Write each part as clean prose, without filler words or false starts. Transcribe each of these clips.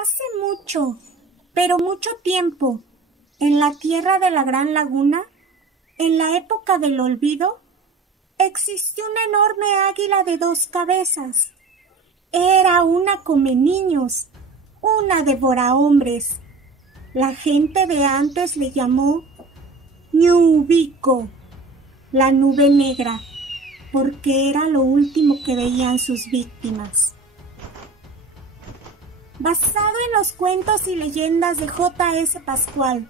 Hace mucho, pero mucho tiempo, en la tierra de la Gran Laguna, en la época del olvido, existió una enorme águila de 2 cabezas. Era una comeniños, una devorahombres. La gente de antes le llamó Ñubico, la nube negra, porque era lo último que veían sus víctimas. Basado en los cuentos y leyendas de J.S. Pascual.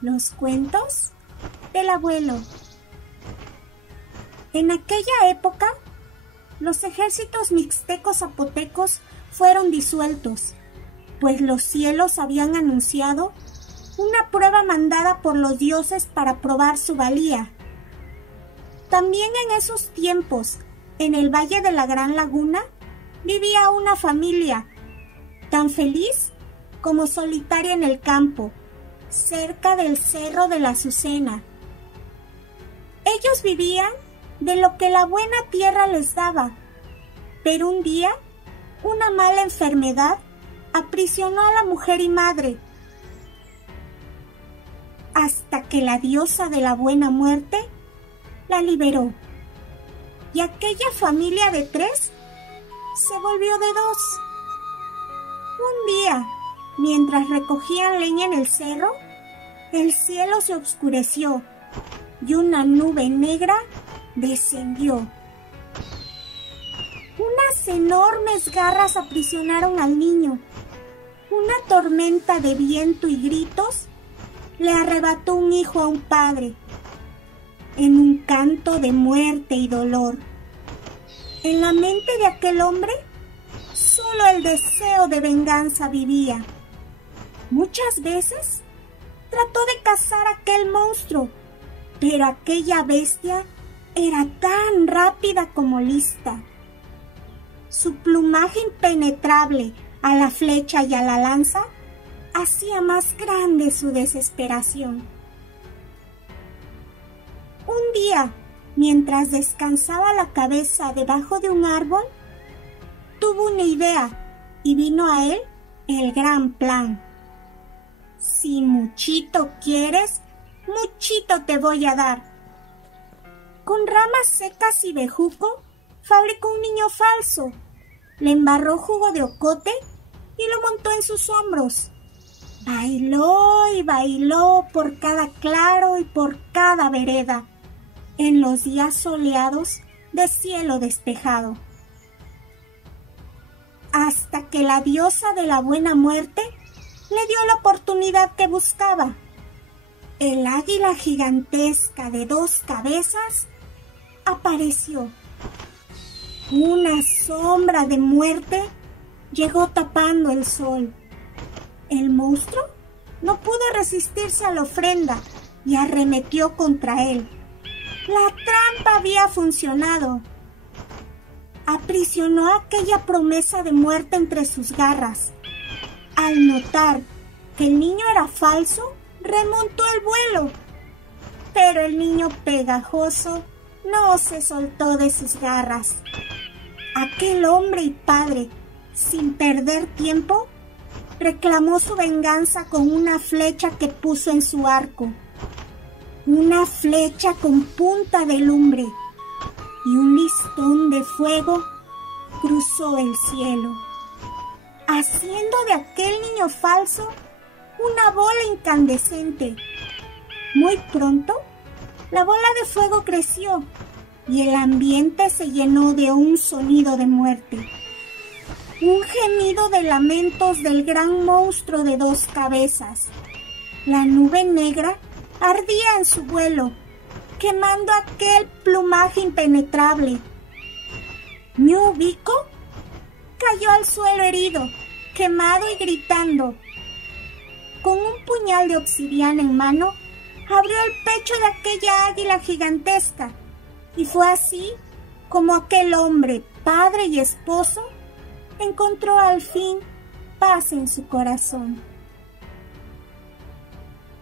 Los cuentos del abuelo. En aquella época, los ejércitos mixtecos zapotecos fueron disueltos, pues los cielos habían anunciado una prueba mandada por los dioses para probar su valía. También en esos tiempos, en el Valle de la Gran Laguna, vivía una familia tan feliz como solitaria en el campo, cerca del Cerro de la Azucena. Ellos vivían de lo que la buena tierra les daba, pero un día una mala enfermedad aprisionó a la mujer y madre, hasta que la diosa de la buena muerte la liberó, y aquella familia de 3 se volvió de 2. Un día, mientras recogían leña en el cerro, el cielo se oscureció y una nube negra descendió. Unas enormes garras aprisionaron al niño. Una tormenta de viento y gritos le arrebató un hijo a un padre, en un canto de muerte y dolor. En la mente de aquel hombre, solo el deseo de venganza vivía. Muchas veces trató de cazar a aquel monstruo, pero aquella bestia era tan rápida como lista. Su plumaje impenetrable a la flecha y a la lanza hacía más grande su desesperación. Un día, mientras descansaba la cabeza debajo de un árbol, tuvo una idea y vino a él el gran plan. Si muchito quieres, muchito te voy a dar. Con ramas secas y bejuco, fabricó un niño falso, le embarró jugo de ocote y lo montó en sus hombros. Bailó y bailó por cada claro y por cada vereda, en los días soleados de cielo despejado, hasta que la diosa de la buena muerte le dio la oportunidad que buscaba. El águila gigantesca de 2 cabezas apareció. Una sombra de muerte llegó tapando el sol. El monstruo no pudo resistirse a la ofrenda y arremetió contra él. La trampa había funcionado. Aprisionó aquella promesa de muerte entre sus garras. Al notar que el niño era falso, remontó el vuelo. Pero el niño pegajoso no se soltó de sus garras. Aquel hombre y padre, sin perder tiempo, reclamó su venganza con una flecha que puso en su arco. Una flecha con punta de lumbre y un listón de fuego cruzó el cielo, haciendo de aquel niño falso una bola incandescente. Muy pronto, la bola de fuego creció y el ambiente se llenó de un sonido de muerte. Un gemido de lamentos del gran monstruo de 2 cabezas. La nube negra ardía en su vuelo, quemando aquel plumaje impenetrable. Ñubico cayó al suelo herido, quemado y gritando. Con un puñal de obsidiana en mano, abrió el pecho de aquella águila gigantesca, y fue así como aquel hombre, padre y esposo, encontró al fin paz en su corazón.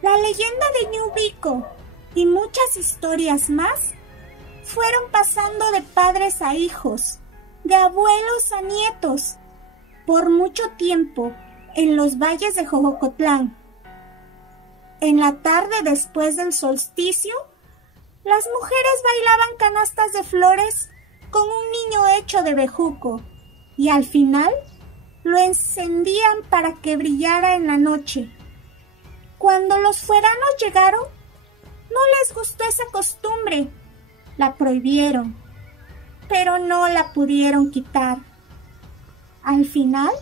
La leyenda de Ñubico y muchas historias más fueron pasando de padres a hijos, de abuelos a nietos. Por mucho tiempo, en los valles de Jojocotlán. En la tarde después del solsticio, las mujeres bailaban canastas de flores con un niño hecho de bejuco y al final lo encendían para que brillara en la noche. Cuando los fueranos llegaron, no les gustó esa costumbre, la prohibieron, pero no la pudieron quitar. Al final,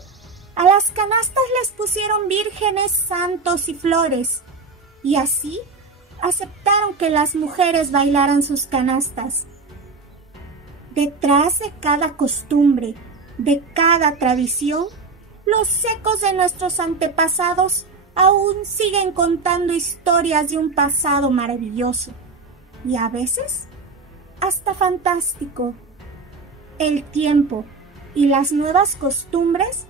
a las canastas les pusieron vírgenes, santos y flores, y así aceptaron que las mujeres bailaran sus canastas. Detrás de cada costumbre, de cada tradición, los ecos de nuestros antepasados aún siguen contando historias de un pasado maravilloso y a veces hasta fantástico. El tiempo y las nuevas costumbres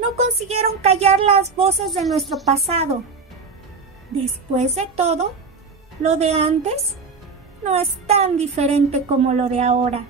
no consiguieron callar las voces de nuestro pasado. Después de todo, lo de antes no es tan diferente como lo de ahora.